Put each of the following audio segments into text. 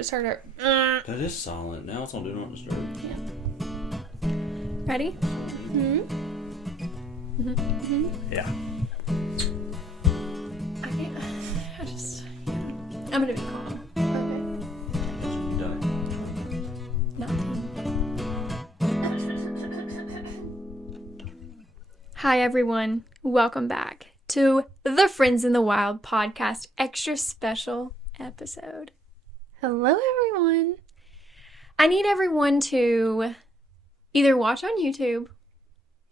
Start That is silent. Now it's on Do Not Disturb. Yeah. Ready? Yeah. I can't. I'm gonna be calm. Okay. Hi everyone. Welcome back to the Friends in the Wild podcast extra special episode. Hello everyone. I need everyone to either watch on YouTube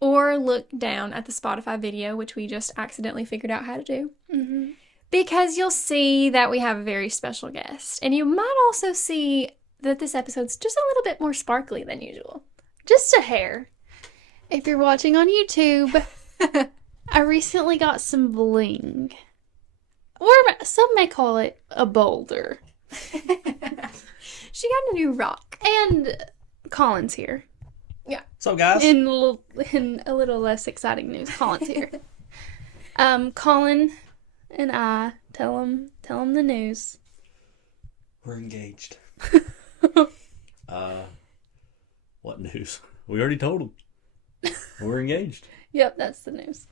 or look down at the Spotify video, which we just accidentally figured out how to do. Mm-hmm. Because you'll see that we have a very special guest. And you might also see that this episode's just a little bit more sparkly than usual. Just a hair. If you're watching on YouTube, I recently got some bling. Or some may call it a boulder. She got a new rock. And Collin's here. Yeah. What's up, guys? In a little less exciting news, Collin's here. Collin and I tell him the news. We're engaged. What news? We already told him. We're engaged. Yep, that's the news.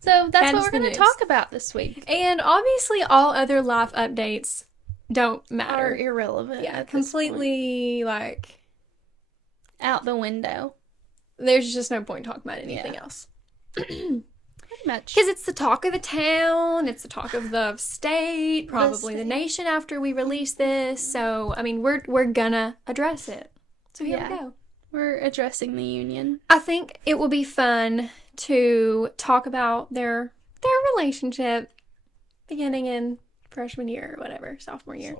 So that's what we're going to talk about this week. And obviously all other life updates don't matter. Are irrelevant. Yeah, completely like out the window. There's just no point talking about anything else. Pretty much. Because it's the talk of the town, it's the talk of the state, probably the nation after we release this. So, I mean, we're gonna address it. So here we go. We're addressing the union. I think it will be fun to talk about their relationship beginning in freshman year or whatever, sophomore year.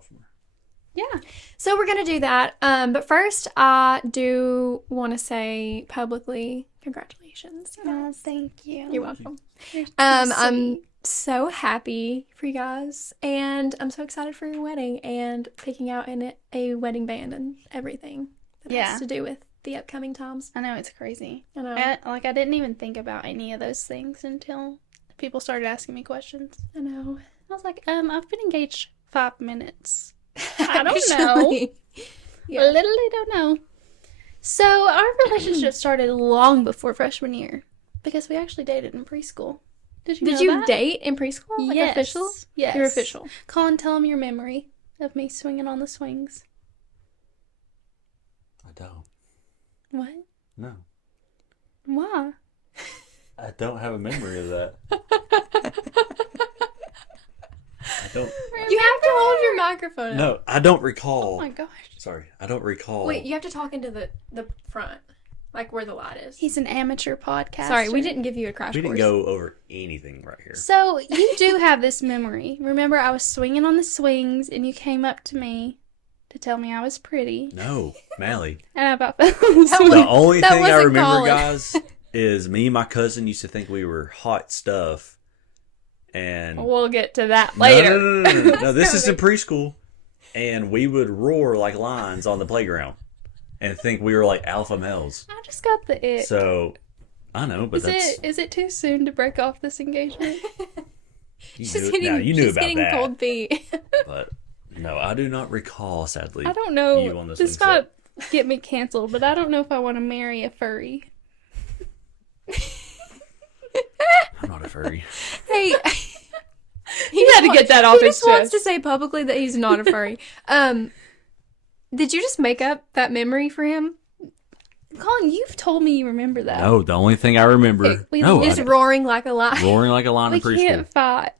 Yeah. So we're going to do that. But first, I do want to say publicly, congratulations. Oh, thank you. You're welcome. You're I'm so happy for you guys. And I'm so excited for your wedding and picking out a wedding band and everything that has to do with the upcoming times. I know, it's crazy. I know. I didn't even think about any of those things until people started asking me questions. I know. I was like, I've been engaged 5 minutes. I don't know. Yeah. Literally don't know. So our relationship started long before freshman year because we actually dated in preschool. Did you know that? Date in preschool? Like yes. Official? Yes. You're official. Collin, tell him your memory of me swinging on the swings. I don't. What? No. Why? I don't have a memory of that. I don't. You have to hold your microphone up. No, I don't recall. Oh my gosh. Sorry, I don't recall. Wait, you have to talk into the front, like where the light is. He's an amateur podcaster. Sorry, we didn't give you a crash we course. didn't go over anything right here. So, you do have this memory. Remember, I was swinging on the swings, and you came up to me to tell me I was pretty. No, Mallie. And I about fell on the The swing. only thing I remember, Collin. guys, is me and my cousin used to think we were hot stuff. And We'll get to that later. No, this is in preschool. And we would roar like lions on the playground and think we were like alpha males. I just got the ick. So, I know, but Is it too soon to break off this engagement? She's getting that. cold feet. But no, I do not recall, sadly. I don't know. You on This might get me canceled, but I don't know if I want to marry a furry. I'm not a furry. Hey, He had to get that off he his just wants chest. to say publicly that he's not a furry. Did you just make up that memory for him? Collin, you've told me you remember that. No, the only thing I remember Is roaring like a lion. roaring like a lion in We preschool. can't fight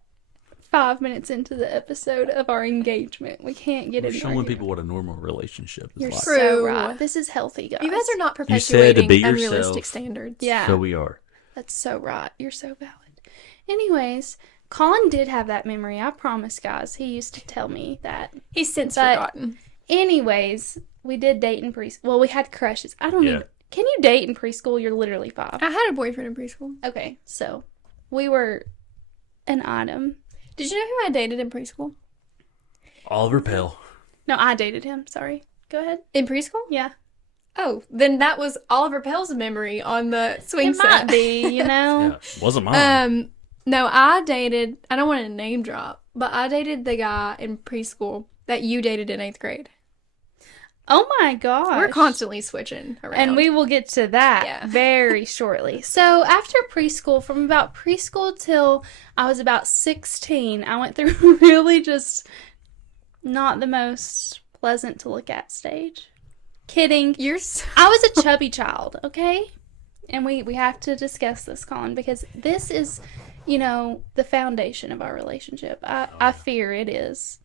5 minutes into the episode of our engagement. We can't get We're it. showing people what a normal relationship is You're like. so True. right. This is healthy, guys. You guys are not said to perpetuating be yourself. unrealistic standards. Yeah. So we are. That's so right. You're so valid. Anyways, Collin did have that memory. I promise, guys. He used to tell me that. He's since But- forgotten. Anyways, we did date in preschool. Well, we had crushes. I don't even. Can you date in preschool? You're literally 5. I had a boyfriend in preschool. Okay, so we were an item. Did you know who I dated in preschool? Oliver Pell. No, I dated him. Sorry. Go ahead. In preschool? Yeah. Oh, then that was Oliver Pell's memory on the swing It set. might be, you know. Yeah, wasn't mine. No, I dated, I don't want to name drop, but I dated the guy in preschool that you dated in 8th grade. Oh my gosh. We're constantly switching around. And we will get to that Yeah. very shortly. So after preschool, from about preschool till I was about 16, I went through really just not the most pleasant to look at stage. Kidding. I was a chubby child, okay? And we have to discuss this, Collin, because this is, the foundation of our relationship. I fear it is.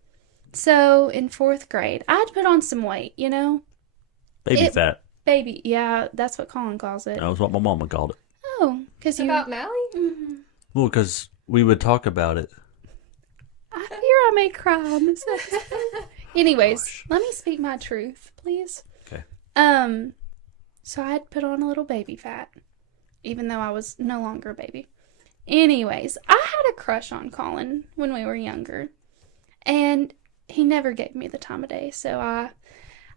So, in 4th grade, I had to put on some weight, Baby fat. Baby, yeah, that's what Collin calls it. That was what my mama called it. Oh, because you... About Mallie? Mm-hmm. Well, because we would talk about it. I fear I may cry on this episode. Anyways, Gosh. let me speak my truth, please. Okay. So I had put on a little baby fat, even though I was no longer a baby. Anyways, I had a crush on Collin when we were younger, and he never gave me the time of day, so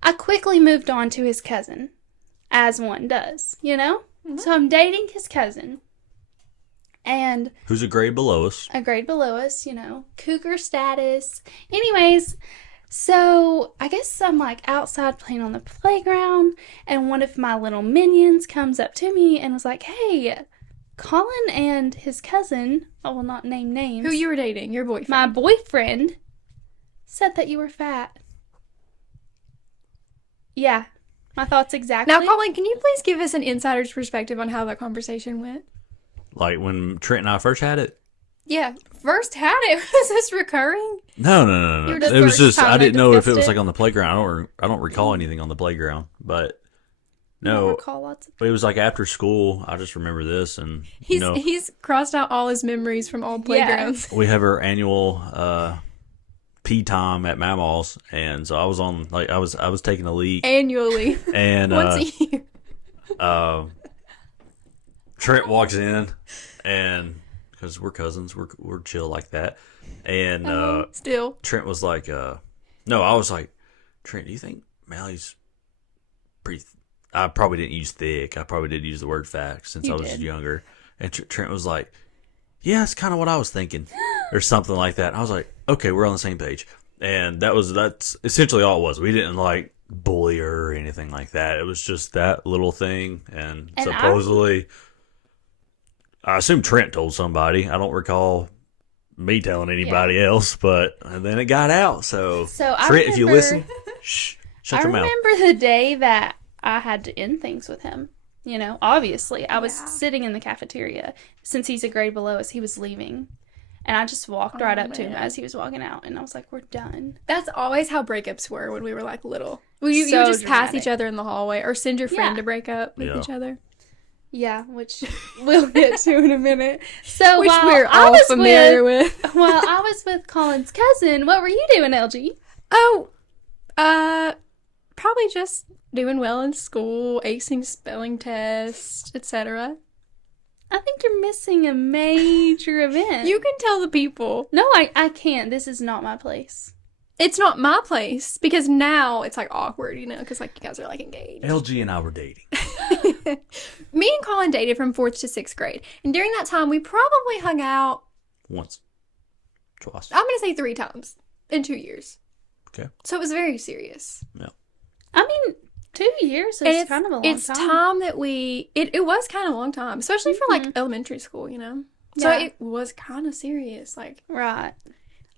I quickly moved on to his cousin, as one does, Mm-hmm. So I'm dating his cousin, and Who's a grade below us? a grade below us, cougar status. Anyways, so I guess I'm like outside playing on the playground, and one of my little minions comes up to me and was like, "Hey, Collin and his cousin, I will not name names, Who you were dating? Your boyfriend? my boyfriend, said that you were fat." Yeah, my thoughts exactly. Now, Collin, can you please give us an insider's perspective on how that conversation went? Like when Trent and I first had it? Yeah, first had it. Was this recurring? No. You were the It was first just time I they didn't know if it discussed was it? like on the playground. I don't recall anything on the playground, but I don't no, recall lots of it was like after school. I just remember this, and He's crossed out all his memories from all playgrounds. we have our annual pee time at Mamaw's, and so I was on I was taking a leak, Annually, and once a year. Trent walks in, and because we're cousins, we're chill like that, and Still, Trent was like, no, I was like, Trent, do you think Mallie's pretty? I probably didn't use thick. I probably did use the word fat since You I was did. younger. And Trent was like, yeah, that's kind of what I was thinking, or something like that. And I was like, okay, we're on the same page. And that's essentially all it was. We didn't like bully her or anything like that. It was just that little thing. And supposedly, I assume Trent told somebody. I don't recall me telling anybody else, but and then it got out. So I Trent, if you remember- listen, shh, shut I your mouth. remember the day that I had to end things with him. Obviously, I was Yeah. sitting in the cafeteria. Since he's a grade below us, he was leaving. And I just walked right up to him man. as he was walking out. And I was like, we're done. that's always how breakups were when we were like little. You So would just pass dramatic. each other in the hallway or send your friend Yeah. to break up with Yeah. each other. Yeah, which we'll get to in a minute. So Which while we're I all was familiar with. while I was with Collin's cousin, what were you doing, LG? Oh, probably just doing well in school, acing spelling tests, etc. I think you're missing a major event. You can tell the people. No, I can't. This is not my place. It's not my place because now it's like awkward, because like you guys are like engaged. LG and I were dating. Me and Collin dated from 4th to 6th grade. And during that time, we probably hung out, Once. Twice. I'm going to say 3 times in 2 years. Okay. So it was very serious. Yeah. I mean, 2 years And is kind of a long it's time that it was kind of a long time, especially for like elementary school, So Yeah. it was kind of serious. Like, Right.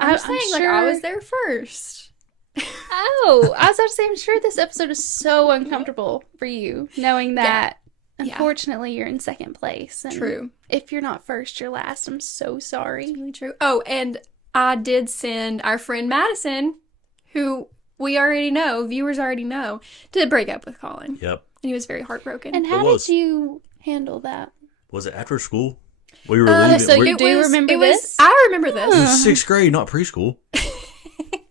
I'm just saying, like, I sure- was there first. Oh, I was about to say, I'm sure this episode is so uncomfortable for you, knowing that Yeah. unfortunately you're in second place. And True. if you're not first, you're last. I'm so sorry. Really true. Oh, and I did send our friend Madison, who we already know, viewers already know, to break up with Collin. Yep. And he was very heartbroken. And how was. did you handle that? Was it after school? We were leaving. so we- you do remember this? I remember this. It was 6th grade, not preschool.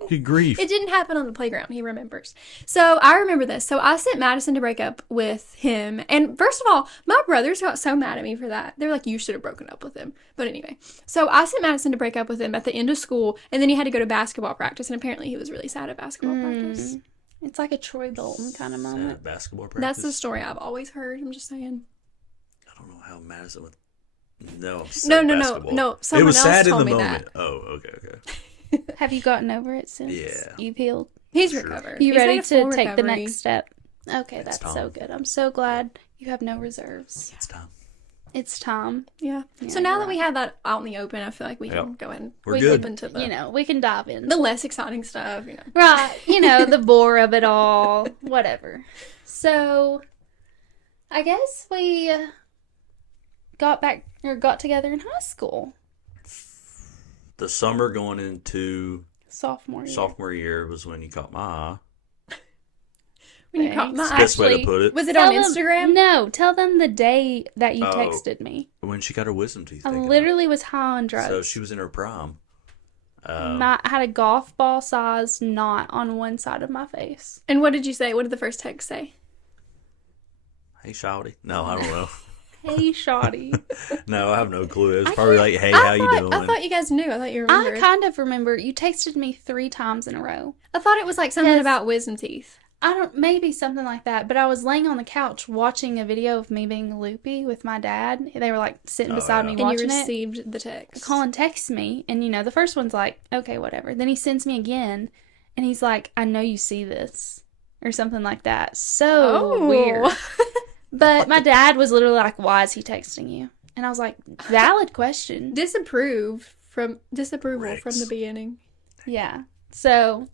Good grief. It didn't happen on the playground, he remembers. So I remember this. So I sent Madison to break up with him. And first of all, my brothers got so mad at me for that. They were like, you should have broken up with him. But anyway, so I sent Madison to break up with him at the end of school. And then he had to go to basketball practice. And apparently he was really sad at basketball practice. It's like a Troy Bolton kind of moment. Sad basketball practice. That's the story I've always heard. I'm just saying. I don't know how Madison would. No, No. It Someone was else sad in told the me moment. that. Oh, okay. Have you gotten over it since Yeah. you've healed? He's Sure. recovered. You He's ready had a to full take the recovery. next step? Okay, It's that's so time. good. I'm so glad you have no reserves. It's time. It's time. Yeah. Yeah, So now you're that we right. have that out in the open, I feel like we can Yep. go in. We're we good. Can into the, You know, we can dive in. the less exciting stuff. You know. Right. You know, the bore of it all. Whatever. So, I guess we got together in high school. The summer going into Sophomore year. sophomore year was when you caught my eye. When you caught Thanks. my Best way to Actually, put it. Was it Tell on them- Instagram? No, tell them the day that you Oh. texted me. When she got her wisdom teeth I taken out. literally was high on drugs. So she was in her prime. I had a golf ball size knot on one side of my face. And what did you say? What did the first text say? Hey, Shawty. No, I don't know. Hey, shoddy. No, I have no clue. It was probably like, hey, how you doing? I thought you guys knew. I thought you I remembered. kind of remember you texted me 3 times in a row. I thought it was like something Yes. about wisdom teeth. Maybe something like that, but I was laying on the couch watching a video of me being loopy with my dad. They were like sitting Oh, beside yeah. me And you watching it. received the text. Colin texts me, and you know, the first one's like, okay, whatever. Then he sends me again, and he's like, I know you see this, or something like that. So weird. But my dad was literally like, why is he texting you? And I was like, valid question. Disapproval from Rex. the beginning. Yeah. So,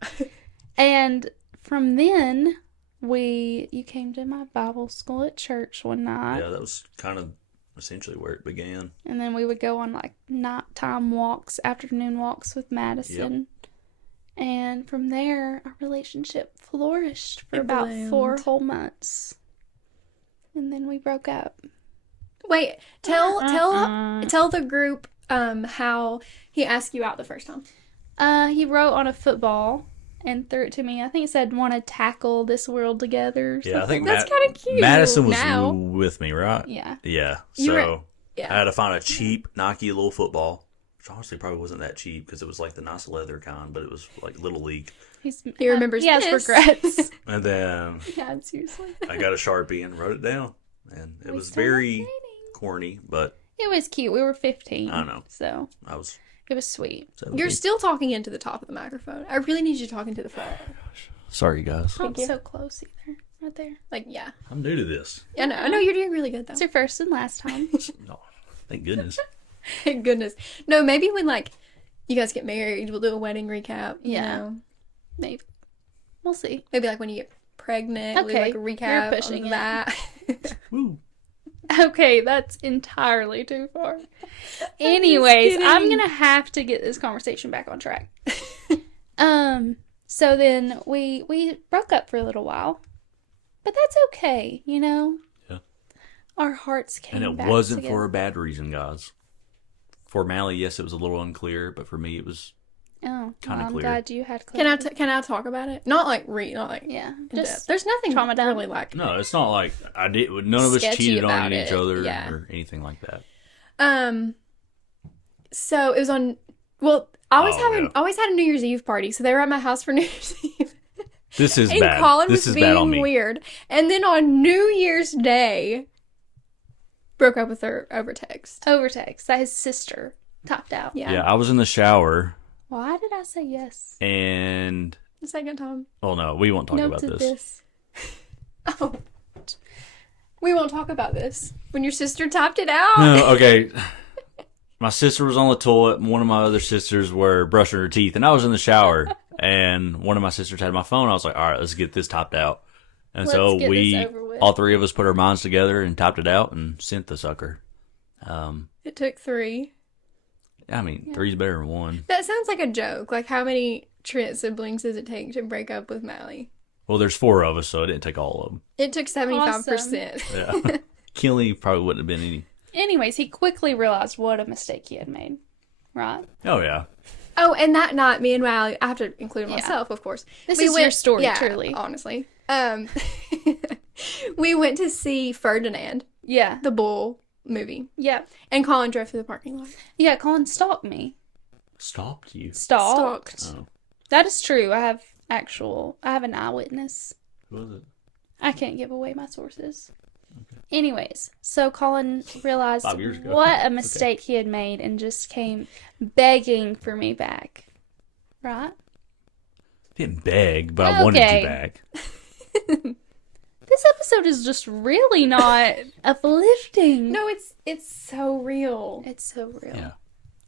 and from then, you came to my Bible school at church one night. Yeah, that was kind of essentially where it began. And then we would go on like nighttime walks, afternoon walks with Madison. And from there, our relationship flourished for It about bloomed. 4 whole months. And then we broke up. Wait, tell the group how he asked you out the first time. He wrote on a football and threw it to me. I think it said, want to tackle this world together. or Yeah, I something. think That's kinda cute Madison was now. with me, right? Yeah. Yeah. You So were- yeah. I had to find a cheap Nike little football, which honestly probably wasn't that cheap because it was like the nice leather kind, but it was like Little League. He remembers He has this. regrets. And then Yeah, seriously. I got a Sharpie and wrote it down. And it We was started very dating. corny, but It was cute. We were 15. I know. So I was it was sweet. 17. You're still talking into the top of the microphone. I really need you talking to the front. Sorry, guys. Not you. so close either. Right there. Like, yeah. I'm new to this. Yeah, no, I know you're doing really good, though. It's your first and last time. No, thank goodness. Thank goodness. No, maybe when, like, you guys get married, we'll do a wedding recap. You Yeah. know? Maybe. We'll see. Maybe, like, when you get pregnant, we'll do, Okay, like, a recap you're pushing on it. that. Woo. Okay, that's entirely too far. Anyways, I'm kidding. gonna have to get this conversation back on track. So then we broke up for a little while, but that's okay, you know. Yeah. Our hearts came And it back wasn't together. for a bad reason, guys. For Mallie, yes, it was a little unclear, but for me, it was Oh, kinda well, I'm clear. glad you had Can I clarity. can I talk about it? Not like not like Yeah, in just depth. There's nothing trauma dump. really like. no. It's not like I did. None of us Sketchy cheated on about each it, other yeah. or anything like that. So it was on. Well, I Oh, always had a New Year's Eve party, so they were at my house for New Year's Eve. This is And bad. Colin This was is bad on being me. weird. And then on New Year's Day, broke up with her over text. over text that his sister topped out. Yeah. Yeah, I was in the shower Why did I say yes? and The second time. oh no, we won't talk No about to this. Oh. We won't talk about this. When your sister topped it out. No, okay. My sister was on the toilet, and one of my other sisters were brushing her teeth, and I was in the shower, and one of my sisters had my phone. I was like, all right, let's get this topped out. And so Let's get we, this over with. all 3 of us put our minds together and topped it out and sent the sucker. It took 3. I mean, 3's better than 1. That sounds like a joke. Like, how many Trent siblings does it take to break up with Mallie? Well, there's 4 of us, so it didn't take all of them. It took 75%. Yeah. Kelly probably wouldn't have been any. Anyways, he quickly realized what a mistake he had made. Right? Oh, yeah. Oh, and that night, me and Mallie, I have to include Yeah. myself, of course. This is your story, yeah, truly. honestly. We went to see Ferdinand, Yeah. the bull movie, Yeah. and Colin drove through the parking lot. Yeah, Colin stalked me. Stopped you. Stalked. Oh, That is true. I have an eyewitness. who was it? I can't give away my sources. Anyways, so Colin realized 5 years ago. what It's a okay. mistake he had made and just came begging for me back. Right? Didn't beg, but I wanted Okay. you back. This episode is just really not uplifting. No, it's so real. It's so real.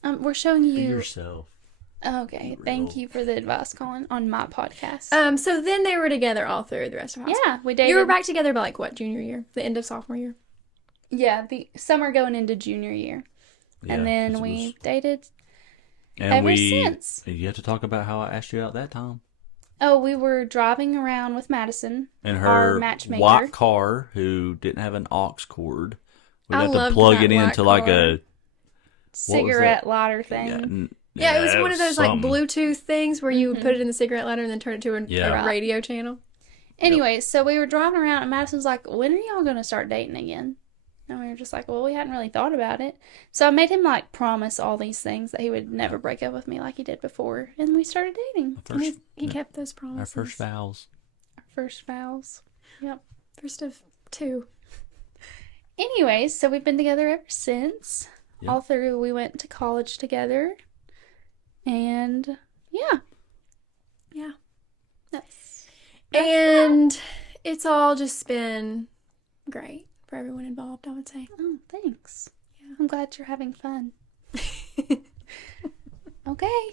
Yeah. We're showing Be you. yourself. Okay, thank you for the advice, Colin, on my podcast. So then they were together all through the rest of high school. Yeah, we dated. You were back together by like what, junior year? The end of sophomore year? Yeah, the summer going into junior year. Yeah, And then 'cause it we was- dated and ever since. You have to talk about how I asked you out that time. Oh, we were driving around with Madison, And our her matchmaker. white car, who didn't have an aux cord. We'd I have to loved plug that it white into like car. a cigarette lighter thing. Yeah, it was one of those like something. Bluetooth things where you would put it in the cigarette lighter and then turn it to Yeah. a radio channel. Anyway, so we were driving around, and Madison's like, when are y'all going to start dating again? And we were just like, well, we hadn't really thought about it. So I made him like promise all these things that he would never break up with me like he did before. And we started dating. And First, he kept those promises. our first vows. Our first vows. Yep. First of two. Anyways, so we've been together ever since. Yep. All through, we went to college together. And yeah. Yeah. That's And it's all just been great for everyone involved, I would say. Oh, thanks. Yeah. I'm glad you're having fun. Okay.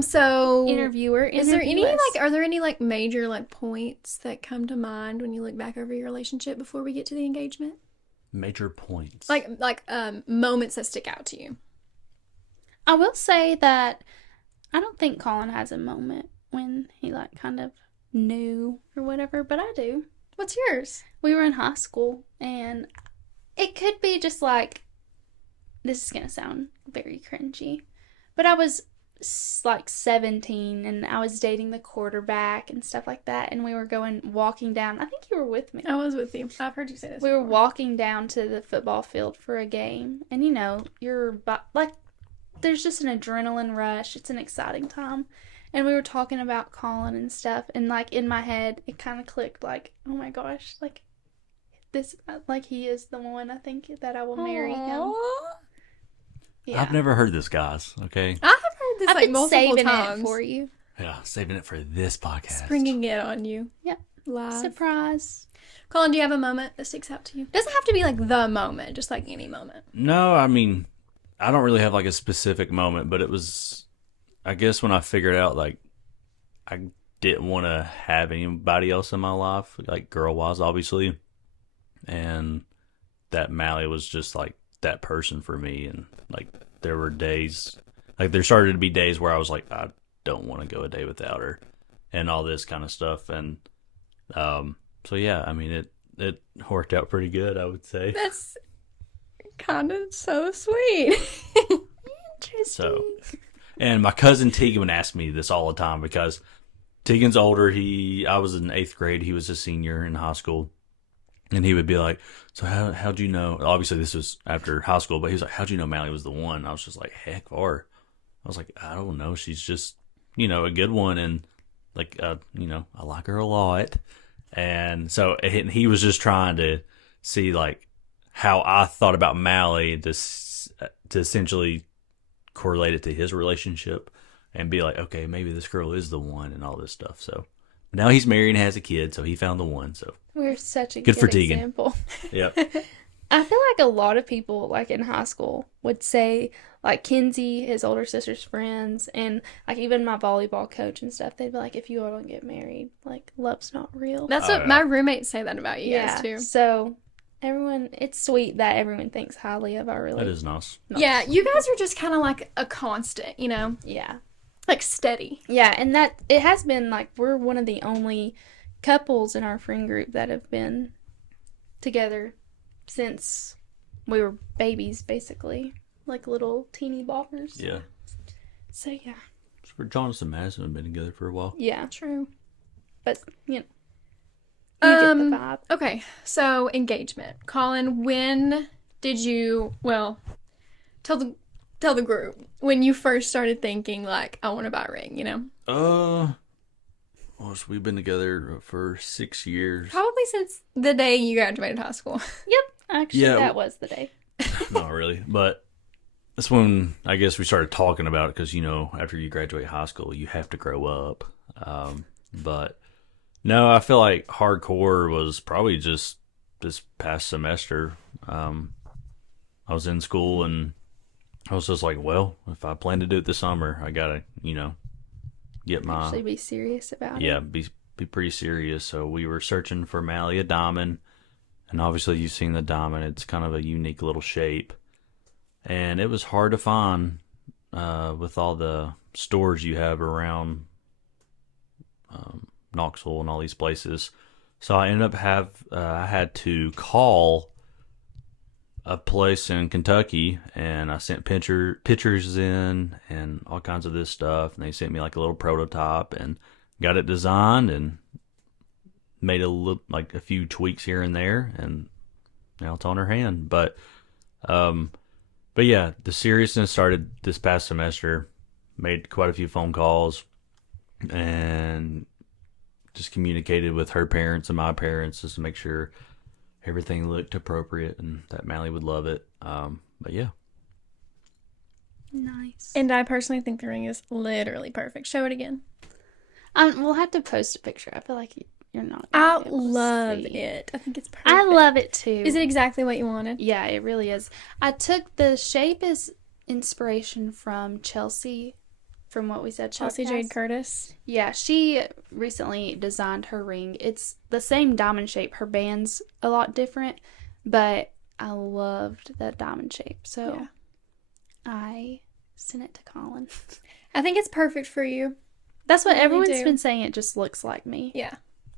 So Interviewer. is there any interview us. like are there any like major like points that come to mind when you look back over your relationship before we get to the engagement? Major points. Like moments that stick out to you. I will say that I don't think Colin has a moment when he like kind of knew or whatever, but I do. What's yours? We were in high school, and it could be just like, this is gonna sound very cringy, but I was like 17 and I was dating the quarterback and stuff like that, and we were walking down. I think you were with me. I was with you. I've heard you say this. We were before. walking down to the football field for a game, and you know, like, there's just an adrenaline rush. It's an exciting time. And we were talking about Colin and stuff, and like in my head, it kind of clicked like, oh my gosh, like this, like he is the one. I think that I will marry him. Aw. Yeah, I've never heard this, guys. Okay. I have heard this I've like been multiple saving times. it for you. Yeah, saving it for this podcast. Springing it on you. Yep. Live. Surprise. Colin, do you have a moment that sticks out to you? Doesn't have to be like the moment, just like any moment. No, I mean, I don't really have like a specific moment, but it was, I guess, when I figured out like I didn't want to have anybody else in my life, like girl-wise, obviously, and that Mallie was just like that person for me. And like there were days, like there started to be days where I was like, I don't want to go a day without her, and all this kind of stuff. And so yeah, I mean, it worked out pretty good, I would say. That's kind of so sweet. Interesting. So, and my cousin Tegan would ask me this all the time because Tegan's older. I was in 8th grade. He was a senior in high school. And he would be like, so how'd you know? Obviously, this was after high school, but he was like, how'd you know Mallie was the one? I was just like, heck, or I was like, I don't know. She's just, a good one. And like, I like her a lot. And so and he was just trying to see like how I thought about Mallie to essentially correlate it to his relationship and be like, okay, maybe this girl is the one and all this stuff. So now he's married and has a kid, so he found the one. So We're such a Good good for Tegan. example. yep. I feel like a lot of people, like in high school, would say, like Kinsey, his older sister's friends, and like even my volleyball coach and stuff, they'd be like, if you all don't get married, like love's not real. That's Oh, what yeah. my roommates say that about you guys too. So it's sweet that everyone thinks highly of our That relationship. is nice. Yeah, you guys are just kind of like a constant, Yeah. like steady. Yeah, and that it has been like we're one of the only couples in our friend group that have been together since we were babies, basically, like little teeny boppers. Yeah. So yeah, For Jonas and Madison have been together for a while. yeah, True. but you get the vibe. Okay, so engagement. Colin, when did you? Well, tell the group when you first started thinking like, I want to buy a ring. Well, so we've been together for 6 years. Probably since the day you graduated high school. Yep, actually, Yeah. that was the day. Not really, but that's when I guess we started talking about it because after you graduate high school, you have to grow up. But no, I feel like hardcore was probably just this past semester. I was in school and I was just like, well, if I plan to do it this summer, I gotta, get my Actually be serious about yeah, it. be pretty serious. So we were searching for Mallie a diamond, and obviously you've seen the diamond. It's kind of a unique little shape, and it was hard to find with all the stores you have around Knoxville and all these places. So I ended up I had to call a place in Kentucky, and I sent pictures in and all kinds of this stuff, and they sent me like a little prototype and got it designed and made a few tweaks here and there, and now it's on her hand. But yeah, the seriousness started this past semester. Made quite a few phone calls and just communicated with her parents and my parents just to make sure everything looked appropriate and that Mallie would love it. But yeah. Nice. And I personally think the ring is literally perfect. Show it again. We'll have to post a picture. I feel like you're not I gonna be able to love see. it. I think it's perfect. I love it too. Is it exactly what you wanted? Yeah, it really is. I took the shape as inspiration from Chelsea, from what we said. Chelsea podcast. Jade Curtis. Yeah, she recently designed her ring. It's the same diamond shape. Her band's a lot different, but I loved that diamond shape. So Yeah. I sent it to Collin. I think it's perfect for you. That's what I really everyone's do. been saying. It just looks like me. Yeah.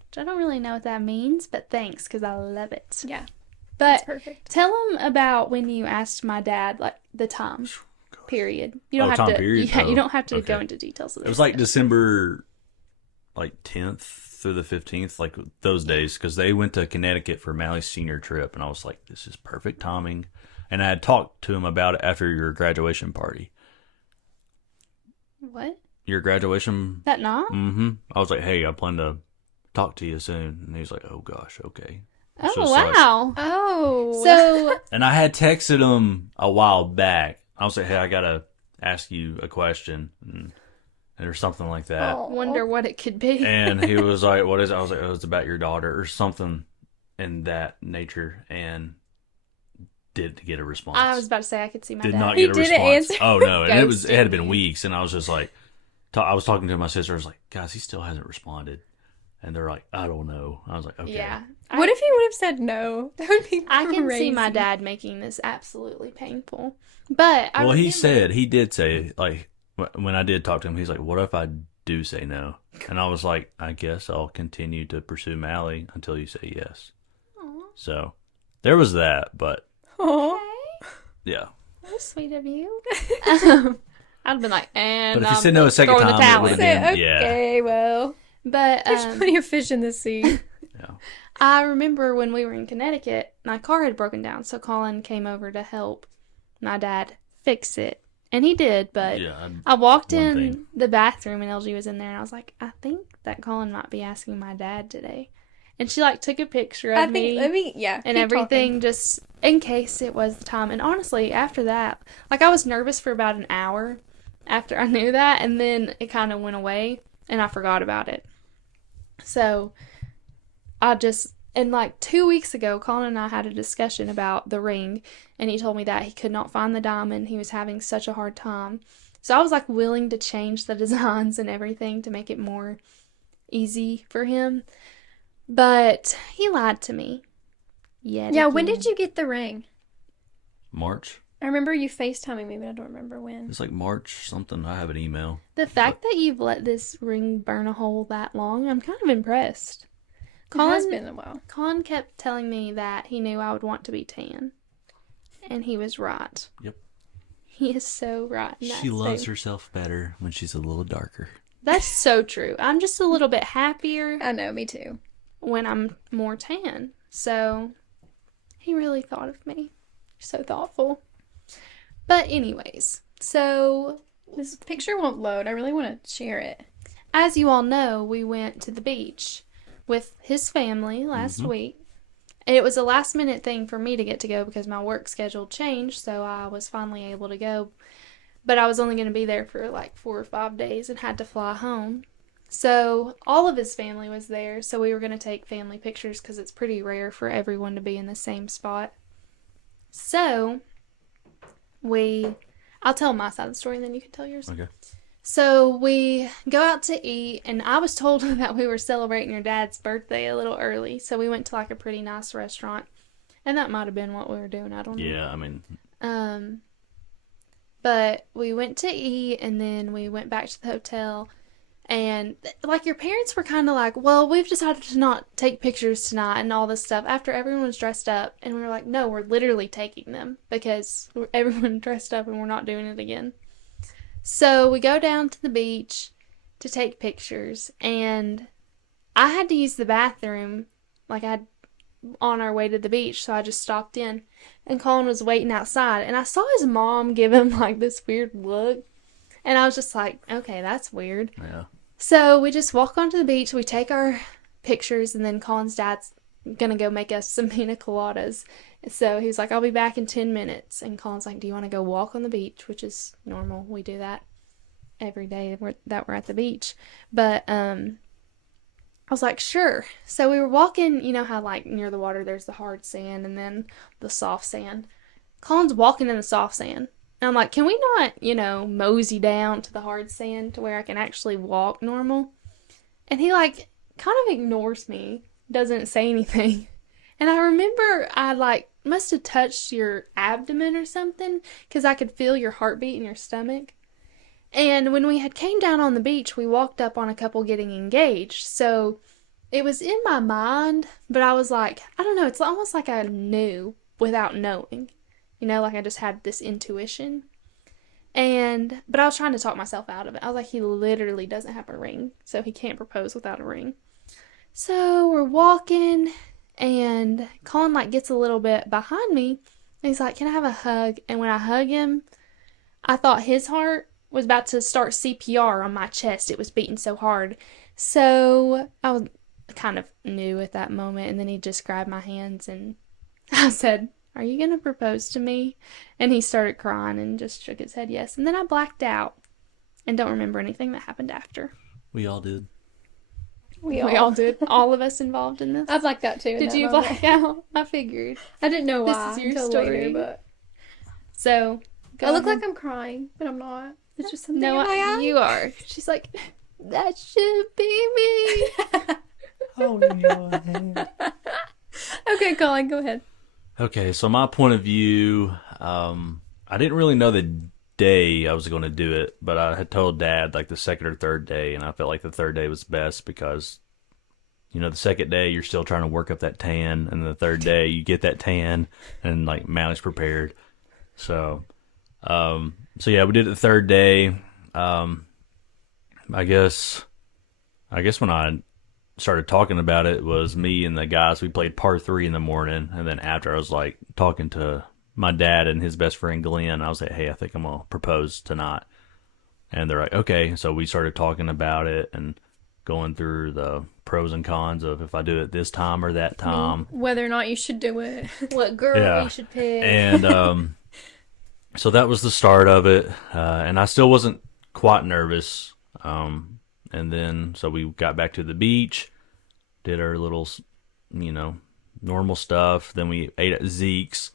Which I don't really know what that means, but thanks, because I love it. Yeah. But It's perfect. tell them about when you asked my dad, like, the time period. You don't have time to. period? Yeah, you Oh, don't have to okay. go into details of this. It was like December 10th through the 15th, like those days, because they went to Connecticut for Mallie's senior trip, and I was like, this is perfect timing. And I had talked to him about it after your graduation party. What? Your graduation? That not? Mm-hmm. I was like, hey, I plan to talk to you soon. And he was like, oh gosh, okay. It's Oh, just like- wow. Oh. So, And I had texted him a while back. I was like, hey, I gotta ask you a question, or something like that. Oh. wonder what it could be. And he was like, what is it? I was like, oh, it's about your daughter or something in that nature, and didn't get a response. I was about to say I could see my Did dad. not He get a didn't response. answer. Oh no, and it had been Ghosted weeks, and I was just like, I was talking to my sister. I was like, guys, he still hasn't responded, and they're like, I don't know. I was like, okay, Yeah. What if he would have said no? That would be I can see my crazy. dad making this absolutely painful. But I Well, remember, he did say, like, when I did talk to him, he's like, what if I do say no? And I was like, I guess I'll continue to pursue Mallie until you say yes. Aw, So there was that, but Aw. yeah. that was sweet of you. I'd have been like, and But if you I'm said no a second throwing the time, it towel would've in. been- Say, yeah. okay, well, But there's plenty of fish in the sea. Yeah. I remember when we were in Connecticut, my car had broken down, so Colin came over to help my dad fix it. And he did, but Yeah. I walked One in thing. the bathroom and LG was in there, and I was like, I think that Colin might be asking my dad today. And she, like, took a picture of me yeah. and keep everything talking. just in case it was the time. And honestly, after that, like, I was nervous for about an hour after I knew that, and then it kind of went away, and I forgot about it. So and like 2 weeks ago, Colin and I had a discussion about the ring, and he told me that he could not find the diamond. He was having such a hard time. So I was like willing to change the designs and everything to make it more easy for him. But he lied to me. Yeah, when did you get the ring? March. I remember you FaceTiming me, but I don't remember when. It's like March something. I have an email. The fact that you've let this ring burn a hole that long, I'm kind of impressed. It has been a while. Colin kept telling me that he knew I would want to be tan. And he was right. Yep. He is so right. in that She loves statement. herself better when she's a little darker. That's so true. I'm just a little bit happier I know, me too. when I'm more tan. So he really thought of me. So thoughtful. But anyways, so This picture won't load. I really want to share it. as you all know, we went to the beach with his family last week. And it was a last minute thing for me to get to go because my work schedule changed, so I was finally able to go. But I was only going to be there for like 4 or 5 days and had to fly home. So all of his family was there. So we were going to take family pictures because it's pretty rare for everyone to be in the same spot. So I'll tell my side of the story and then you can tell yours. Okay. So we go out to eat, and I was told that we were celebrating your dad's birthday a little early. So we went to like a pretty nice restaurant, and that might have been what we were doing. I don't know. Yeah, I mean, But we went to eat, and then we went back to the hotel. And like your parents were kind of like, well, we've decided to not take pictures tonight and all this stuff after everyone was dressed up. And we were like, no, we're literally taking them because everyone dressed up and we're not doing it again. So we go down to the beach to take pictures. And I had to use the bathroom like I had on our way to the beach. So I just stopped in. And Collin was waiting outside. And I saw his mom give him like this weird look. And I was just like, okay, that's weird. yeah. So we just walk onto the beach, we take our pictures, and then Colin's dad's gonna go make us some pina coladas. So he was like, I'll be back in 10 minutes. And Colin's like, do you want to go walk on the beach? Which is normal. We do that every day that we're at the beach. But I was like, sure. So we were walking, you know how like near the water there's the hard sand and then the soft sand. Colin's walking in the soft sand. And I'm like, can we not, mosey down to the hard sand to where I can actually walk normal? And he, like, kind of ignores me, doesn't say anything. And I remember I, like, must have touched your abdomen or something because I could feel your heartbeat in your stomach. And when we had came down on the beach, we walked up on a couple getting engaged. So it was in my mind, but I was like, I don't know, it's almost like I knew without knowing. Like I just had this intuition. But I was trying to talk myself out of it. I was like, he literally doesn't have a ring, so he can't propose without a ring. So we're walking, and Collin, like, gets a little bit behind me, and he's like, can I have a hug? And when I hug him, I thought his heart was about to start CPR on my chest. It was beating so hard. So I was kind of knew at that moment, and then he just grabbed my hands, and I said, are you going to propose to me? And he started crying and just shook his head yes. And then I blacked out and don't remember anything that happened after. We all did. We all did. All of us involved in this. I blacked out too. Did you black out? I figured. I didn't know why This is your until story. later, but So, I look like I'm crying, but I'm not. It's just something in my eye. you are. She's like, that should be me. Holding your hand. Okay, Collin, go ahead. Okay, so my point of view, I didn't really know the day I was going to do it, but I had told Dad like the second or third day, and I felt like the third day was best because, the second day you're still trying to work up that tan, and the third day you get that tan, and like Mallie's prepared. So yeah, we did it the third day. I guess when I started talking about it was me and the guys. We played par 3 in the morning, and then after I was like talking to my dad and his best friend Glenn. I was like, hey, I think I'm gonna propose tonight, and they're like, okay. So we started talking about it and going through the pros and cons of if I do it this time or that time, whether or not you should do it, what girl you should pick. And so that was the start of it, and I still wasn't quite nervous. And then, so we got back to the beach, did our little, normal stuff. Then we ate at Zeke's,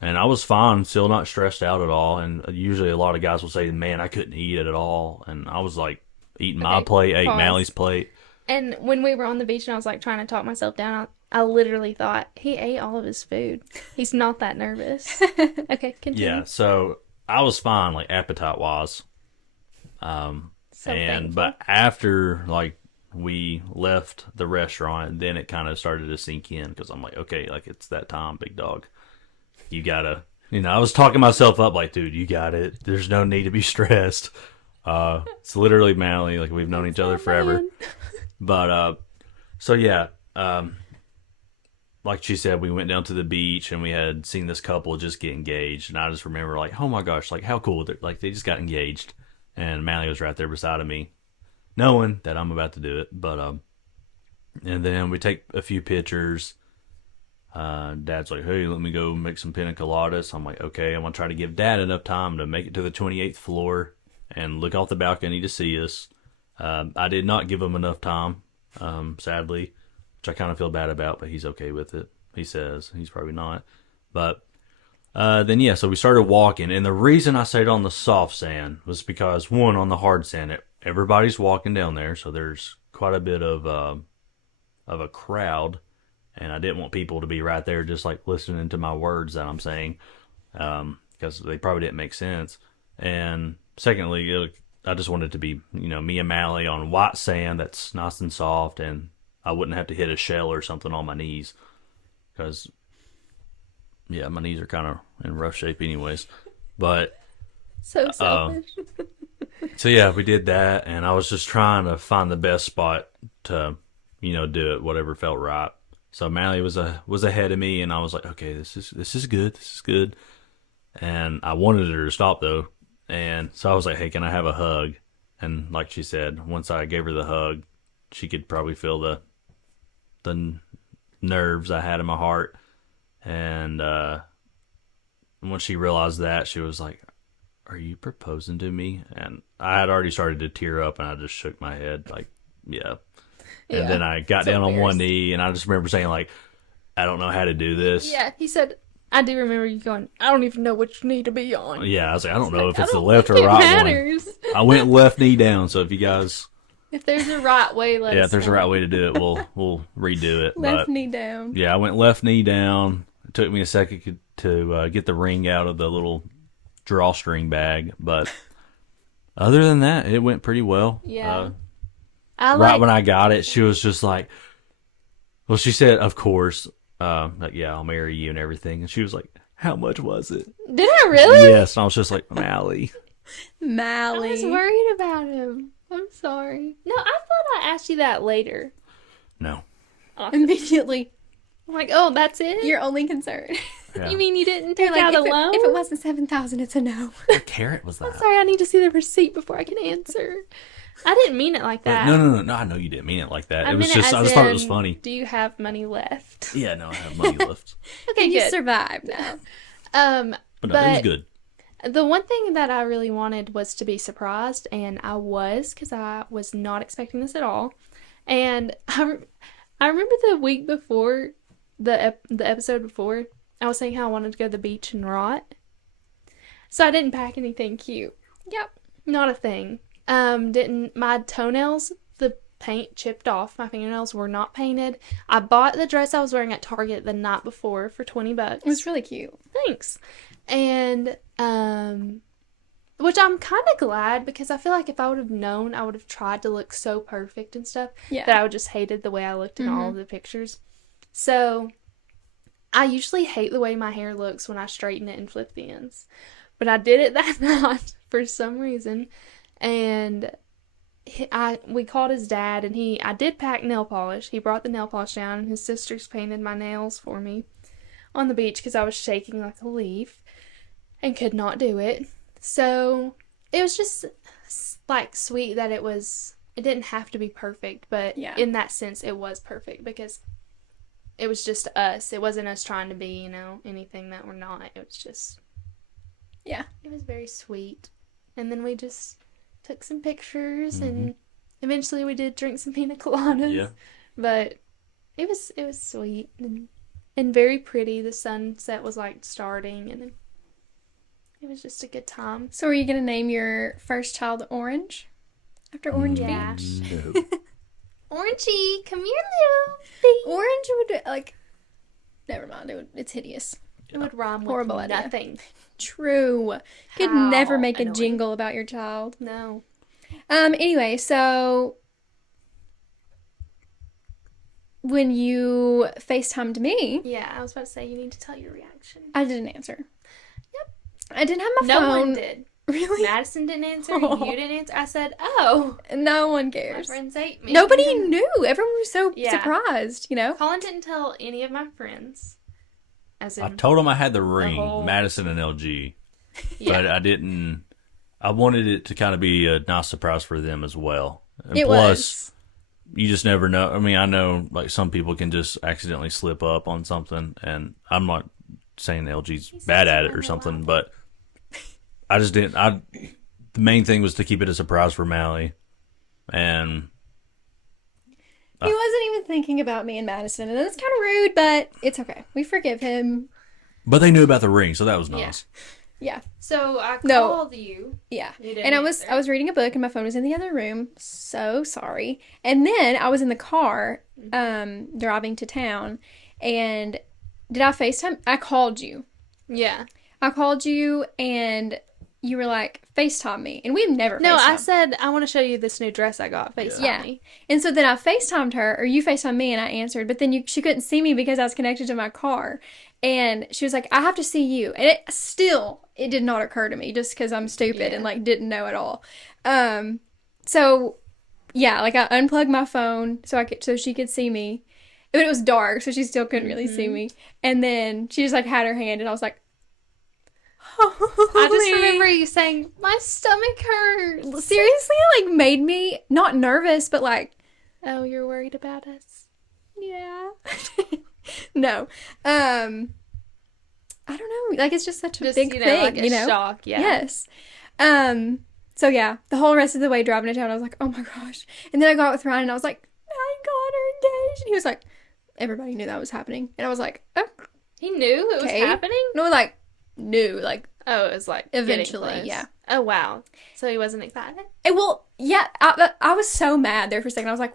and I was fine, still not stressed out at all. And usually a lot of guys will say, man, I couldn't eat it at all. And I was like eating my plate, ate Mallie's plate. And when we were on the beach and I was like trying to talk myself down, I literally thought, he ate all of his food. He's not that nervous. Okay, continue. Yeah, so I was fine, like appetite-wise. But after like we left the restaurant, then it kind of started to sink in because I'm like, okay, like it's that time, big dog. You gotta, I was talking myself up like, dude, you got it. There's no need to be stressed. It's literally Mallie, like we've known each other forever. But so yeah, like she said, we went down to the beach and we had seen this couple just get engaged, and I just remember like, oh my gosh, like how cool! Like they just got engaged. And Mallie was right there beside of me, knowing that I'm about to do it. But and then we take a few pictures. Dad's like, hey, let me go make some pina coladas. I'm like, okay, I'm going to try to give Dad enough time to make it to the 28th floor and look off the balcony to see us. I did not give him enough time, sadly, which I kind of feel bad about, but he's okay with it. He says he's probably not. But then, yeah, so we started walking. And the reason I stayed on the soft sand was because, one, on the hard sand, everybody's walking down there. So there's quite a bit of a crowd. And I didn't want people to be right there just like listening to my words that I'm saying, because they probably didn't make sense. And secondly, I just wanted to be, me and Mallie on white sand that's nice and soft, and I wouldn't have to hit a shell or something on my knees, because, yeah, my knees are kind of in rough shape anyways. But So selfish. so yeah, we did that, and I was just trying to find the best spot to, do it, whatever felt right. So Mallie was ahead of me, and I was like, okay, this is good. And I wanted her to stop though, and so I was like, hey, can I have a hug? And like she said, once I gave her the hug, she could probably feel the nerves I had in my heart. And when she realized that, she was like, are you proposing to me? And I had already started to tear up, and I just shook my head like, yeah. And then I got down on one knee, and I just remember saying, like, I don't know how to do this. Yeah, he said, I do remember you going, I don't even know which knee to be on. Yeah, I was like, I don't know if it's the left or right matters. one. I went left knee down, so if you guys... If there's a right way, let us know. if there's a right way to do it, we'll redo it. Left knee down. Yeah, I went left knee down. It took me a second to get the ring out of the little drawstring bag, but other than that, it went pretty well. Yeah. Right when I got it, she was just like, well, she said, of course, like, yeah, I'll marry you and everything. And she was like, how much was it? Did I really? Yes. And I was just like, Mallie. I was worried about him. I'm sorry. No, I thought I asked you that later. No. Immediately. I'm like, oh, that's it? Your only concern. Yeah. You mean you didn't take Like, out a loan? if it wasn't 7,000, it's a no. What carrot was that? I'm sorry, I need to see the receipt before I can answer. I didn't mean it like that. No. I know you didn't mean it like that. I It was meant just, I as just thought it in, was funny. Do you have money left? Yeah, no, I have money left. Okay, You good. survived now. But no, it was good. The one thing that I really wanted was to be surprised, and I was, because I was not expecting this at all. And I remember the week before, the episode before, I was saying how I wanted to go to the beach and rot. So I didn't pack anything cute. Yep, not a thing. My toenails, the paint chipped off. My fingernails were not painted. I bought the dress I was wearing at Target the night before for $20. It was really cute. Thanks. And, which I'm kind of glad, because I feel like if I would have known, I would have tried to look so perfect and stuff that I would just hated the way I looked in all of the pictures. So, I usually hate the way my hair looks when I straighten it and flip the ends. But I did it that night for some reason. And we called his dad, and I did pack nail polish. He brought the nail polish down, and his sisters painted my nails for me on the beach because I was shaking like a leaf and could not do it. So it was just like sweet that it didn't have to be perfect, but in that sense it was perfect because it was just us. It wasn't us trying to be, anything that we're not. It was just, it was very sweet. And then we just took some pictures, and eventually we did drink some pina coladas. Yeah. But it was sweet and very pretty. The sunset was like starting, and it was just a good time. So, were you going to name your first child Orange? After Orange Beach? No. Orangey, come here, little thing. Orange would, never mind. It's hideous. It would rhyme with Horrible idea. nothing. True. Could How never make a annoying. jingle about your child. No. Anyway, so when you FaceTimed me, Yeah, I was about to say, you need to tell your reaction. I didn't answer. Yep. I didn't have my No phone. one did. Really? Madison didn't answer. Oh. You didn't answer. I said, oh. No one My cares. friends hate me. Nobody knew. Everyone was so Yeah. surprised, Collin didn't tell any of my friends. As in, I told him I had the ring, whole- Madison and LG, yeah. but I didn't. I wanted it to kind of be a nice surprise for them as well. And It plus, was. you just never know. I mean, I know like some people can just accidentally slip up on something, and I'm not saying LG's bad at it or something, but I just didn't. The main thing was to keep it a surprise for Mallie, And He wasn't even thinking about me and Madison, and that's kind of rude, but it's okay. We forgive him. but they knew about the ring, so that was nice. Yeah. So I No. called you. Yeah. You didn't And I was answer. reading a book and my phone was in the other room. So sorry. And then I was in the car driving to town, and did I FaceTime? I called you. Yeah. I called you and you were like, FaceTime me. And we've never No, I FaceTimed. said I want to show you this new dress I got. FaceTime Yeah. me. And so then I FaceTimed her, or you FaceTimed me, and I answered. But then she couldn't see me because I was connected to my car. And she was like, I have to see you. And it did not occur to me just because I'm stupid and like didn't know at all. So yeah, like I unplugged my phone so she could see me. But it was dark, so she still couldn't really see me. And then she just like had her hand, and I was like, I just remember you saying, my stomach hurts. seriously, like made me not nervous, but like, Oh, you're worried about us? yeah. No. I don't know. Like, it's just such a big thing, like a shock. Yeah. Yes. So yeah, the whole rest of the way driving to town, I was like, oh my gosh. And then I got with Ryan, and I was like, I got her engaged. And he was like, everybody knew that was happening. And I was like, oh. He knew it was Okay. happening? No, like, knew, like, Oh, it was like eventually, getting close. yeah. Oh, wow. So he wasn't excited? well, yeah, I was so mad there for a second. I was like,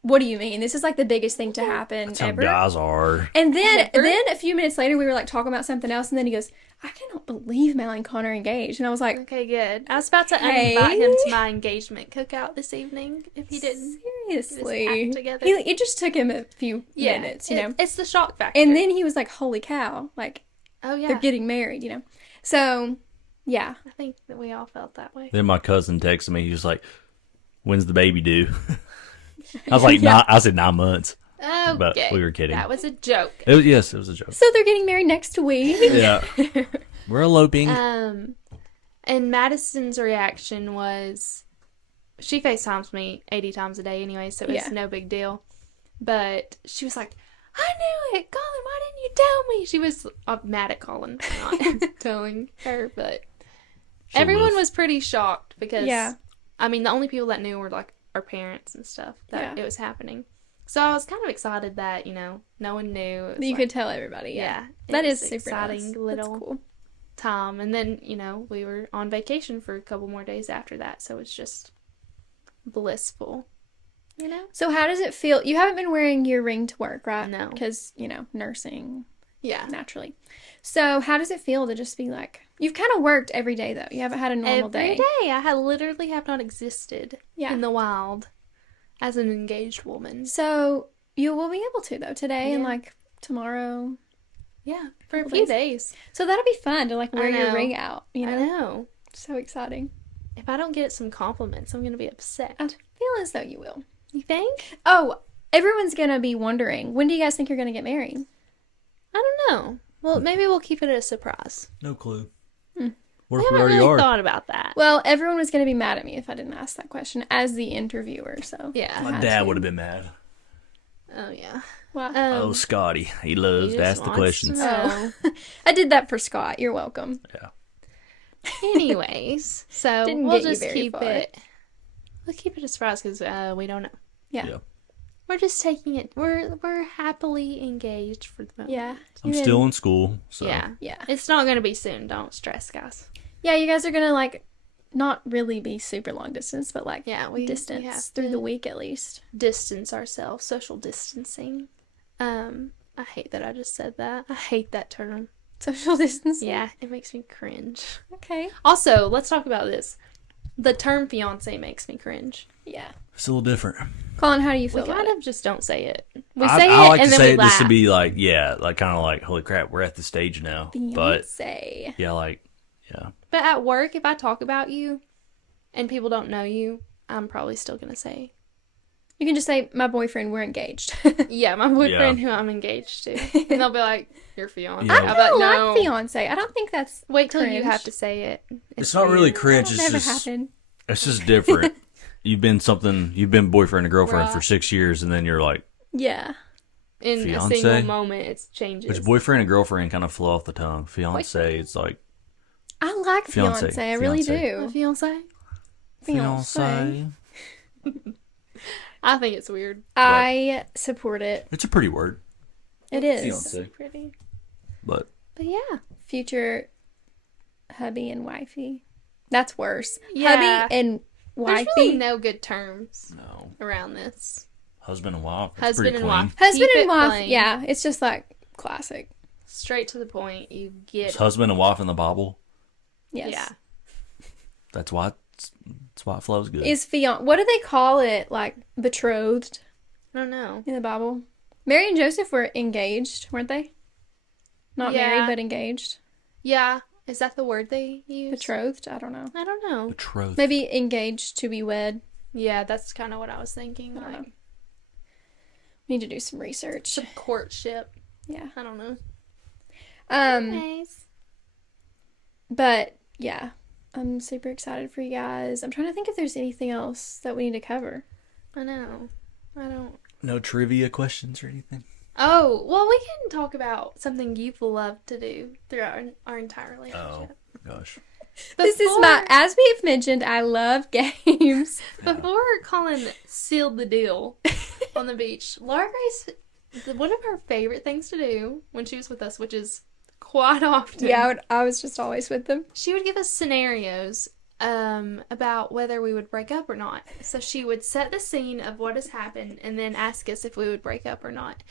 what do you mean? This is like the biggest thing to happen That's how ever. guys are. And then Ever? a few minutes later, we were like talking about something else, and then he goes, I cannot believe Mallie and Connor are engaged. And I was like, Okay, good. I was about to Okay. invite him to my engagement cookout this evening if he didn't. seriously. act together. It just took him a few minutes, you know. It's the shock factor. And then he was like, holy cow, like, oh, yeah. they're getting married, you know. So, yeah. I think that we all felt that way. Then my cousin texted me. He was like, "When's the baby due?" I was like, Yeah. I said 9 months. Okay. But we were kidding. That was a joke. Yes, it was a joke. So they're getting married next week. Yeah, we're eloping. And Madison's reaction was, she FaceTimes me 80 times a day anyway, so it's Yeah. no big deal. But she was like, I knew it! Collin, why didn't you tell me? She was mad at Collin for not telling her, but everyone was pretty shocked because, Yeah. I mean, the only people that knew were like our parents and stuff that it was happening. So I was kind of excited that, you know, no one knew. It was You like, could tell everybody. Yeah. it That was is super exciting nice. little That's cool. time. And then, you know, we were on vacation for a couple more days after that, so it's just blissful, you know? So how does it feel? You haven't been wearing your ring to work, right? No. Because, you know, nursing, Yeah. naturally. So how does it feel to just be like, you've kind of worked every day, though. You haven't had a normal Every day. day. I literally have not existed Yeah. in the wild as an engaged woman. So you will be able to, though, today and Yeah. like tomorrow. Yeah, for a Couple few days. days. So that'll be fun to like wear your know. ring out, you know? I know. So exciting. If I don't get some compliments, I'm going to be upset. I feel as though you will. You think? Oh, everyone's going to be wondering, when do you guys think you're going to get married? I don't know. Well, maybe we'll keep it a surprise. No clue. Hmm. What I if we haven't already really are? thought about that. Well, everyone was going to be mad at me if I didn't ask that question as the interviewer, so. Yeah. My dad would have been mad. Oh, yeah. Wow. Oh, Scotty, he loves He to just ask the wants questions. to know. Oh. I did that for Scott. You're welcome. Yeah. Anyways, so Didn't we'll get you just very keep far. it. We'll keep it a surprise because we don't know. Yeah. Yeah. We're just taking it. We're happily engaged for the moment. Yeah. I'm still in school, so Yeah. Yeah. It's not gonna be soon. Don't stress, guys. Yeah, you guys are going to like not really be super long distance, but like Yeah, we distance have through to the week at least. distance ourselves. Social distancing. I hate that I just said that. I hate that term. Social distancing. Yeah, it makes me cringe. Okay. Also, let's talk about this. The term fiance makes me cringe. Yeah. it's a little different. Colin, how do you We feel about kind it? of just don't say it. We I say I it like and to then say we it laugh. just to be like, yeah, like kind of like, holy crap, we're at the stage now. But Beyonce. yeah, like, yeah, But at work, if I talk about you and people don't know you, I'm probably still going to say, You can just say, my boyfriend, we're engaged. yeah, my boyfriend who I'm engaged to. And they'll be like, your fiance. Yeah. I I'm don't like, like no. fiance. I don't think that's Wait till you cringe. have to say it. it's not really weird. cringe. That'll It's never just happen. it's just different. You've been boyfriend and girlfriend for Right. 6 years, and then you're like, Yeah. In Fiance? a single moment, it changes. which boyfriend and girlfriend kind of flow off the tongue. Fiance, it's like I like Fiancé. fiance. I really Fiancé. A do. fiance? Fiancé. I think it's weird. I support it. It's a pretty word. It You is. don't say. Pretty. But But yeah. Future hubby and wifey. That's worse. Yeah. Hubby and wifey. There's really no good terms no. around this. Husband and wife. That's Husband pretty and clean. wife. Husband Keep and it wife. plain. Yeah, it's just like classic. Straight to the point. You get Is husband and wife in the Bible? Yes. Yeah. That's why it flows good. Is what do they call it? Like betrothed I don't know. in the Bible? Mary and Joseph were engaged, weren't they? Not Yeah. married, but engaged. Yeah. Is that the word they use? Betrothed? I don't know. I don't know. Betrothed. Maybe engaged to be wed. Yeah, that's kind of what I was thinking. I don't Like know. We need to do some research. some courtship. Yeah. I don't know. Nice. But yeah, I'm super excited for you guys. I'm trying to think if there's anything else that we need to cover. I know. I don't. No trivia questions or anything? Oh, well, we can talk about something you've loved to do throughout our entire Oh, relationship. gosh. This is my, as we have mentioned, I love games. Before Colin sealed the deal on the beach, Laura Grace, one of her favorite things to do when she was with us, which is quite often. Yeah, I was just always with them. She would give us scenarios about whether we would break up or not. So she would set the scene of what has happened and then ask us if we would break up or not.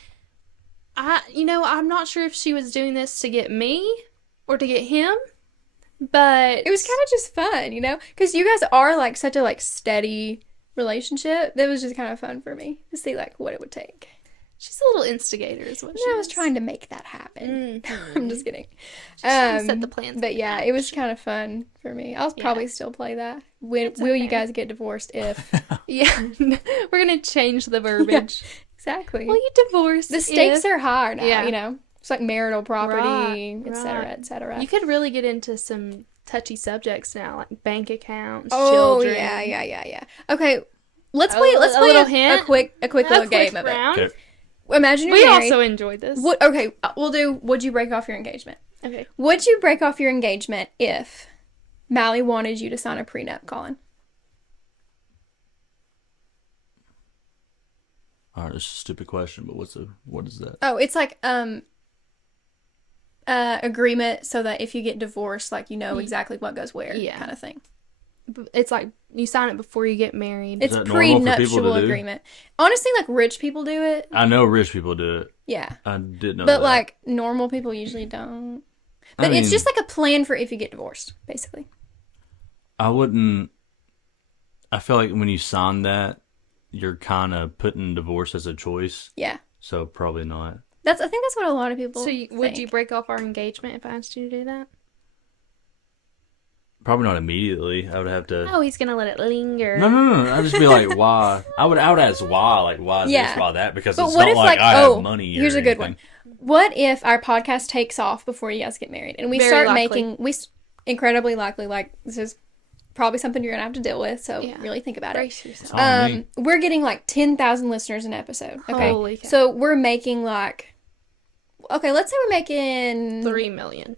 I'm not sure if she was doing this to get me or to get him, but It was kind of just fun, because you guys are like such a like steady relationship. That was just kind of fun for me to see like what it would take. she's a little instigator is what And she I was trying to make that happen. Mhm. I'm just kidding. She's trying to set the plans. But yeah, it was kind of fun for me. I'll probably still play that. That's Will you okay. guys get divorced if? Yeah, we're gonna change the verbiage. Exactly. Will you divorce? The stakes are high now, Yeah. It's like marital property, Right, et cetera, right. et cetera. You could really get into some touchy subjects now, like bank accounts, Oh, children. yeah. Okay, let's A play little a hint? quick A little game of it. round. Okay. Imagine you're We married. also enjoyed this. Okay, we'll do, would you break off your engagement? Okay. Would you break off your engagement if Mallie wanted you to sign a prenup, Colin? All right, this is a stupid question, but what is that? Oh, it's like agreement so that if you get divorced, like you know exactly what goes where, Yeah. kind of thing. It's like you sign it before you get married. It's that normal for people to prenuptial do? agreement. Honestly, like rich people do it. I know rich people do it. Yeah. I didn't know But that. like normal people usually don't. I But it's mean, just like a plan for if you get divorced, basically. I wouldn't. I feel like when you sign that, you're kind of putting divorce as a choice. Yeah. So probably not. I think that's what a lot of people So would you think. break off our engagement if I asked you to do that? Probably not immediately. I would have to. Oh, he's gonna let it linger. No. I'd just be like, why? I would ask why, like why Yeah. this, why that, because But it's what not if like I have money. here's or a good anything. one. What if our podcast takes off before you guys get married and we Very start likely. incredibly likely, like this is probably something you're gonna have to deal with, so Yeah. really think about it. Brace yourself. It's on me. We're getting like 10,000 listeners an episode. Okay. Holy cow. So we're making like, okay, let's say we're making, 3 million.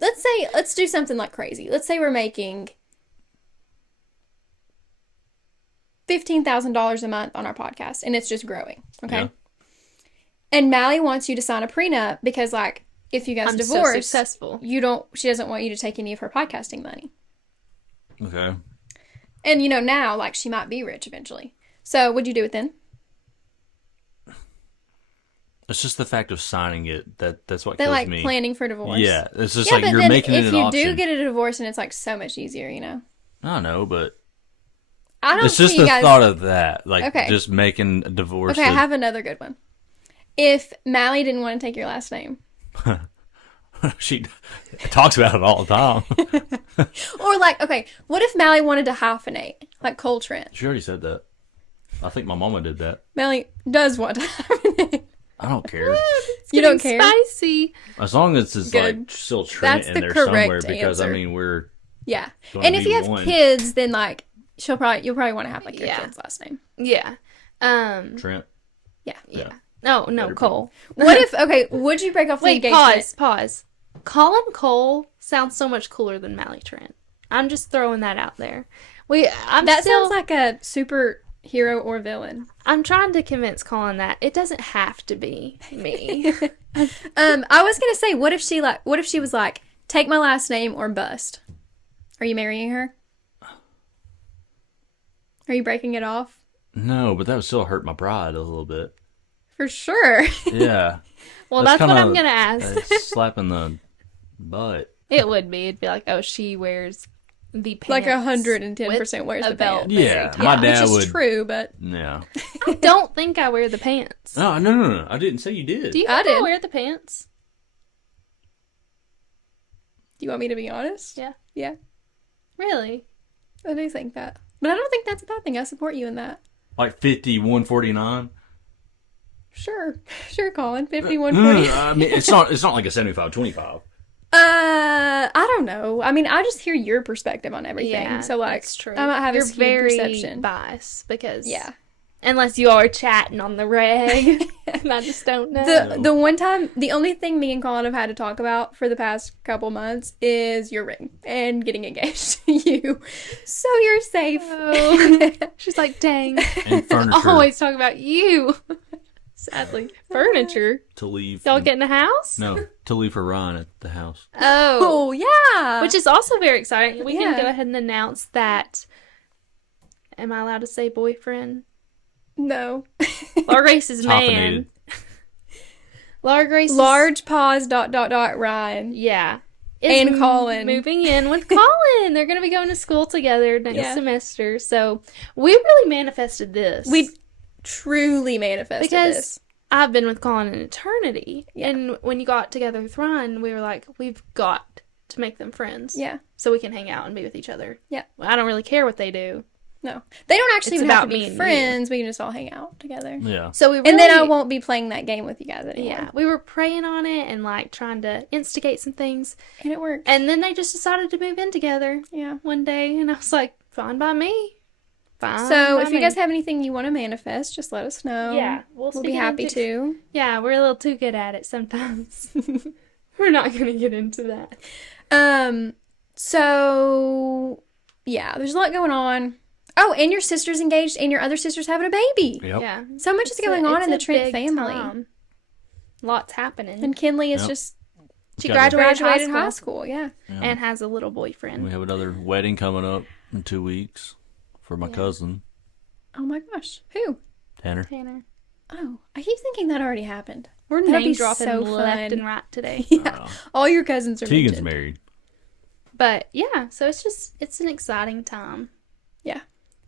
let's do something like crazy. Let's say we're making $15,000 a month on our podcast and it's just growing. Okay. Yeah. And Mallie wants you to sign a prenup because like, if you guys I'm so divorce, successful. she doesn't want you to take any of her podcasting money. Okay. And now like she might be rich eventually. So would you do it then? It's just the fact of signing it that's what They're kills like me. planning for divorce. Yeah, it's just Yeah, like but you're then making it if an you option. do get a divorce and it's like so much easier, I know, but I don't it's just see the you guys. thought of that, like Okay. just making a divorce. Okay, I have another good one. If Mallie didn't want to take your last name, She talks about it all the time. or like, okay, what if Mallie wanted to hyphenate, like Cole Trent? She already said that. I think my mama did that. Mallie does want to hyphenate. I don't care. You don't Getting care? Spicy. As long as it's Good. like still Trent That's in the there correct somewhere, because answer. I mean we're Yeah, gonna and if be you have one. kids, then like you'll probably want to have like your Yeah. kid's last name. Yeah. Trent. Yeah. Yeah. No, Better be. Cole. What if? Okay, would you break off the Wait, engagement? pause. Colin Cole sounds so much cooler than Mallie Trent. I'm just throwing that out there. That sounds like a superhero or villain. I'm trying to convince Collin that it doesn't have to be me. I was gonna say, what if she was like, take my last name or bust? Are you marrying her? Are you breaking it off? No, but that would still hurt my pride a little bit. For sure. Yeah. Well, that's what I'm gonna ask. Slap in the butt. It would be. It'd be like, oh, she wears the pants. Like 110% wears the belt. pants. Yeah, my dad Which would. is true, but Yeah. I don't think I wear the pants. No. I didn't say you did. Do you I think I did. wear the pants? do you want me to be honest? Yeah. Yeah, Really? I do think that. But I don't think that's a bad thing. I support you in that. Like 51-49. Sure, Colin. No, 51-40. I mean, it's not like a 75-25. I don't know. I mean, I just hear your perspective on everything. Yeah, So, like, that's true. I might have You're a skewed very perception. biased because Yeah. unless you are chatting on the reg, and I just don't know. The one time, the only thing me and Colin have had to talk about for the past couple months is your ring and getting engaged to you. So you're safe. Oh. She's like, dang. And furniture Always talk about you. Sadly. Furniture. to leave. Y'all get in a house? No, to leave for Ryan at the house. Oh. Oh, yeah. Which is also very exciting. We can Yeah. go ahead and announce that. Am I allowed to say boyfriend? No. Laura Grace's man. Hyphenated. Laura Grace's... Large pause, ... Ryan. Yeah. And is Collin. Moving in with Collin. They're going to be going to school together next Yeah. semester. So we really manifested this. We truly manifested Because this. I've been with Collin an eternity. Yeah. And when you got together with Ryan, we were like, we've got to make them friends. Yeah. So we can hang out and be with each other. Yeah. Well, I don't really care what they do. No. They don't actually It's even have to about me be and friends. We can just all hang out together. Yeah. So we really, And then I won't be playing that game with you guys anymore. Yeah, we were praying on it and like trying to instigate some things. And it worked. And then they just decided to move in together Yeah. one day. And I was like, fine by me. Fine. So by if you me. guys have anything you want to manifest, just let us know. Yeah, we'll We'll stick be it happy into- to. Yeah, we're a little too good at it sometimes. We're not going to get into that. So yeah, there's a lot going on. Oh, and your sister's engaged and your other sister's having a baby. Yep. Yeah. So much is going on in the Trent family. Lots happening. And Kinley is Yep. just She Got it. graduated high school. Yeah. Yeah. and has a little boyfriend. We have another wedding coming up in 2 weeks for my cousin, Oh my gosh. Who? Tanner. Tanner. Oh, I keep thinking that already happened. We're That'll be name dropping so left fun. and right today. Yeah. All your cousins are Tegan's mentioned. married. But yeah, so it's an exciting time. Yeah.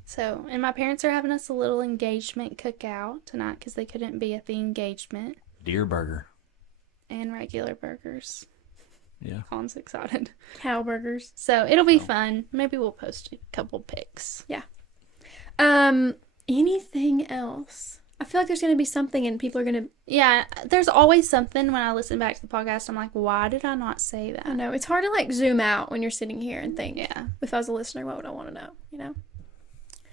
So, and my parents are having us a little engagement cookout tonight because they couldn't be at the engagement, Deer burger. and regular burgers. Yeah. Colin's excited. Cow burgers. So it'll be fun. Maybe we'll post a couple pics. Anything else? I feel like there's going to be something and people are going to... Yeah, there's always something when I listen back to the podcast. I'm like, why did I not say that? I know. It's hard to like zoom out when you're sitting here and think, Yeah. if I was a listener, what would I want to know? You know?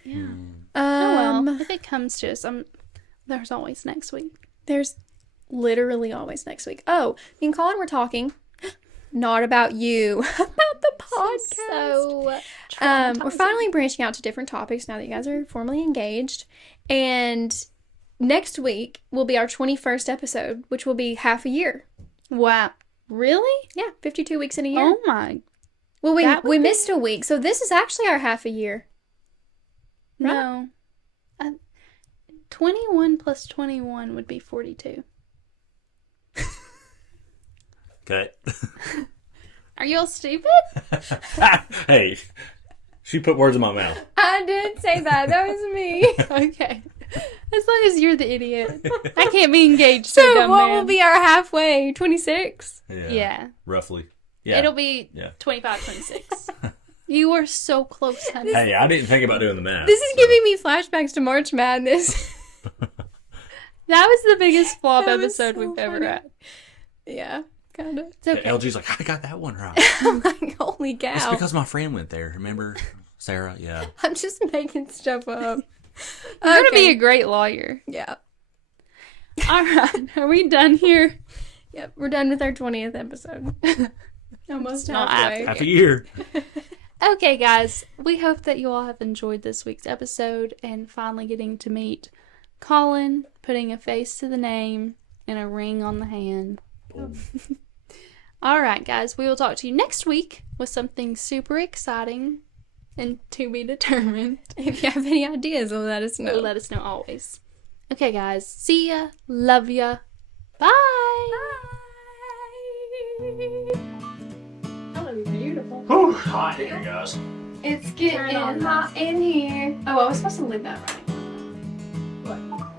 Yeah. Oh well, Um, if it comes to us, there's always next week. There's literally always next week. Oh, me and Colin were talking. Not about you. About the podcast. We're finally branching out to different topics now that you guys are formally engaged. And next week will be our 21st episode, which will be half a year. Wow. Really? Yeah, 52 weeks in a year. Oh my. Well, that would we be- missed a week, so this is actually our half a year. Right? No. 21 plus 21 would be 42. Okay. Are you all stupid? Hey, she put words in my mouth. I did say that. That was me. Okay. As long as you're the idiot. I can't be engaged to a So dumb what man. will be our halfway? 26? Yeah. Roughly. Yeah. It'll be Yeah. 25, 26. You were so close, honey. Hey, I didn't think about doing the math. This is giving me flashbacks to March Madness. That was the biggest flop That was episode so we've ever funny. had. Yeah, kind of. It's okay. LG's like, I got that one right. Like, holy It's cow. because my friend went there. Remember, Sarah? Yeah. I'm just making stuff up. You're going to be a great lawyer. Yeah. All right. Are we done here? Yep, we're done with our 20th episode. Almost not halfway. Half a year. Okay, guys, we hope that you all have enjoyed this week's episode and finally getting to meet Collin, putting a face to the name and a ring on the hand. All right, guys, we will talk to you next week with something super exciting and to be determined. If you have any ideas, let us know. Let us know always. Okay, guys, see ya, love ya, bye. That was beautiful. Whew, hot here, guys. It's getting hot in here. Oh, I was supposed to leave that running. What?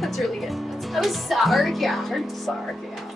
That's really good. That's sauerkraut. Sauerkraut.